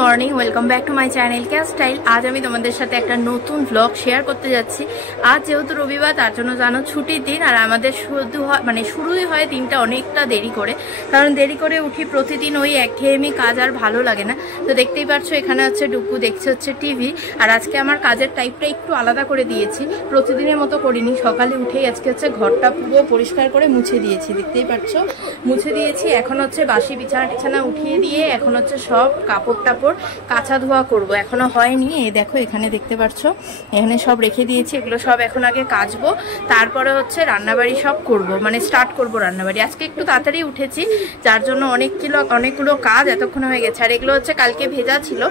Morning, welcome back to my channel Keya style. আজ আমি তোমাদের সাথে একটা নতুন ব্লগ শেয়ার করতে যাচ্ছি। আজ যেহেতু রবিবার, তার জন্য জানো ছুটির দিন, আর আমাদের শুরুই হয় দিনটা অনেকটা দেরি করে, কারণ দেরি করে উঠি প্রতিদিন, ওই একঘেয়েমি কাজ আর ভালো লাগে না। তো দেখতেই পাচ্ছ এখানে হচ্ছে ডুকু দেখছে হচ্ছে টিভি, আর আজকে আমার কাজের টাইপটা একটু আলাদা করে দিয়েছি, প্রতিদিনের মতো করিনি। সকালে উঠেই আজকে হচ্ছে ঘরটা পুরো পরিষ্কার করে মুছে দিয়েছি, দেখতেই পাচ্ছ মুছে দিয়েছি। এখন হচ্ছে বাসি বিছানা উঠিয়ে দিয়ে এখন হচ্ছে সব কাপড় টাপড় কাঁচা ধোয়া করব, এখনো হয়নি। এই দেখো এখানে দেখতে পাচ্ছ, এখানে সব রেখে দিয়েছি, এগুলো সব এখন আগে কাচবো, তারপরে হচ্ছে রান্নাবাড়ি সব করব, মানে স্টার্ট করব রান্নাবাড়ি। আজকে একটু তাড়াতাড়ি উঠেছি, যার জন্য অনেকগুলো কাজ এতক্ষণ হয়ে গেছে। আর এগুলো হচ্ছে কালকে ভেজা ছিল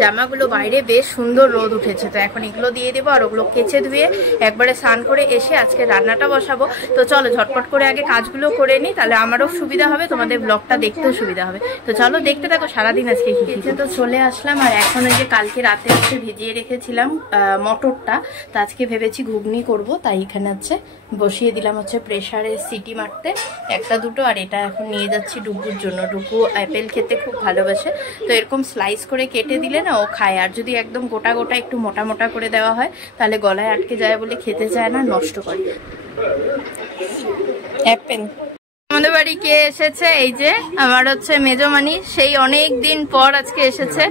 জামাগুলো, বাইরে বেশ সুন্দর রোদ উঠেছে, তো এখন এগুলো দিয়ে দেবো, আর ওগুলো কেচে ধুয়ে একবারে স্নান করে এসে আজকে রান্নাটা বসাবো। তো চলো ঝটপট করে আগে কাজগুলো করে নিই, তাহলে আমারও সুবিধা হবে, তোমাদের ব্লগটা দেখতেও সুবিধা হবে। তো চলো দেখতে থাকো সারাদিন আজকে কি কি। তো চলে আসলাম, আর এখন ওই যে কালকে রাতে হচ্ছে ভিজিয়ে রেখেছিলাম মটরটা, তো আজকে ভেবেছি ঘুগনি করব, তাই এখানে হচ্ছে বসিয়ে দিলাম হচ্ছে প্রেসারে সিটি মারতে একটা দুটো। আর এটা এখন নিয়ে যাচ্ছি ডুকুর জন্য, ডুকু অ্যাপেল খেতে খুব ভালোবাসে, তো এরকম স্লাইস করে কেটে দিলে না ও খায়। আর যদি একদম গোটা গোটা একটু মোটা মোটা করে দেওয়া হয় তাহলে গলায় আটকে যায় বলে খেতে চায় না, নষ্ট করে। অ্যাপেল আমাদের বাড়ি কে এসেছে? এই যে আমার হচ্ছে মেজমানি, সেই অনেক দিন পর আজকে এসেছে।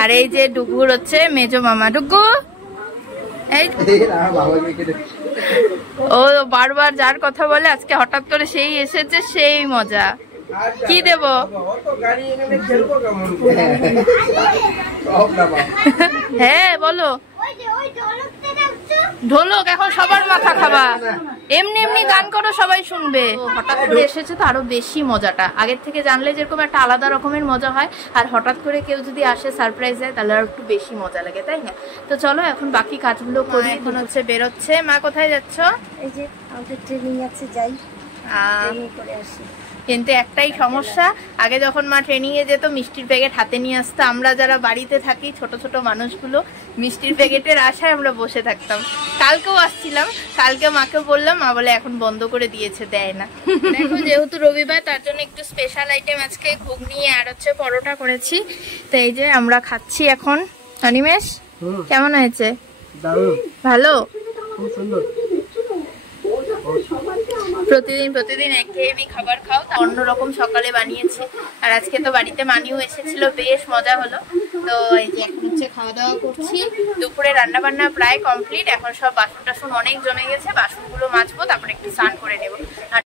আর এই যে ডুকুর হচ্ছে মেজো মামা। ডুকু এই ও বারবার যার কথা বলে, আজকে হঠাৎ করে সেই এসেছে, সেই মজা। কি দেব? হ্যাঁ বলো। ঢোলক এখন সবার মাথা খাবা, এমনি এমনি গান করো সবাই শুনবে। হঠাৎ করে এসেছে তো আরো বেশি মজাটা, আগের থেকে জানলে যেরকম একটা আলাদা রকমের মজা হয়, আর হঠাৎ করে কেউ যদি আসে সারপ্রাইজ দেয় তাহলে আর একটু বেশি মজা লাগে, তাই না? তো চলো এখন বাকি কাজগুলো করি। এখন হচ্ছে বেরোচ্ছে। মা কোথায় যাচ্ছ? এই যে আমাদের ট্রেনিং আছে, যাই ট্রেনিং করে আসি। কিন্তু একটাই সমস্যা, আগে যখন মা ট্রেনিং এ যেত মিষ্টির প্যাকেট হাতে নিয়ে আসতো, আমরা যারা বাড়িতে থাকি ছোট ছোট মানুষগুলো মিষ্টির প্যাকেটের আশায় আমরা বসে থাকতাম। কালকেও আসছিলাম, কালকে মাকে বললাম, মা বলে এখন বন্ধ করে দিয়েছে, দেয় না। এখন যেহেতু রবিবার, তার জন্য একটু স্পেশাল আইটেম আজকে ঘুগনি আর হচ্ছে পরোটা করেছি, তো এই যে আমরা খাচ্ছি এখন। অনিমেষ কেমন হয়েছে? ভালো। প্রতিদিন একঘেয়েমি খাবার খাও, অন্যরকম সকালে বানিয়েছি। আর আজকে তো বাড়িতে মানিও এসেছিল, বেশ মজা হলো। তো এই যে এখন হচ্ছে খাওয়া দাওয়া করছি, দুপুরে রান্না বান্না প্রায় কমপ্লিট। এখন সব বাসন টাসন অনেক জমে গেছে, বাসনগুলো মাজবো, তারপরে একটু স্নান করে নেবো। আর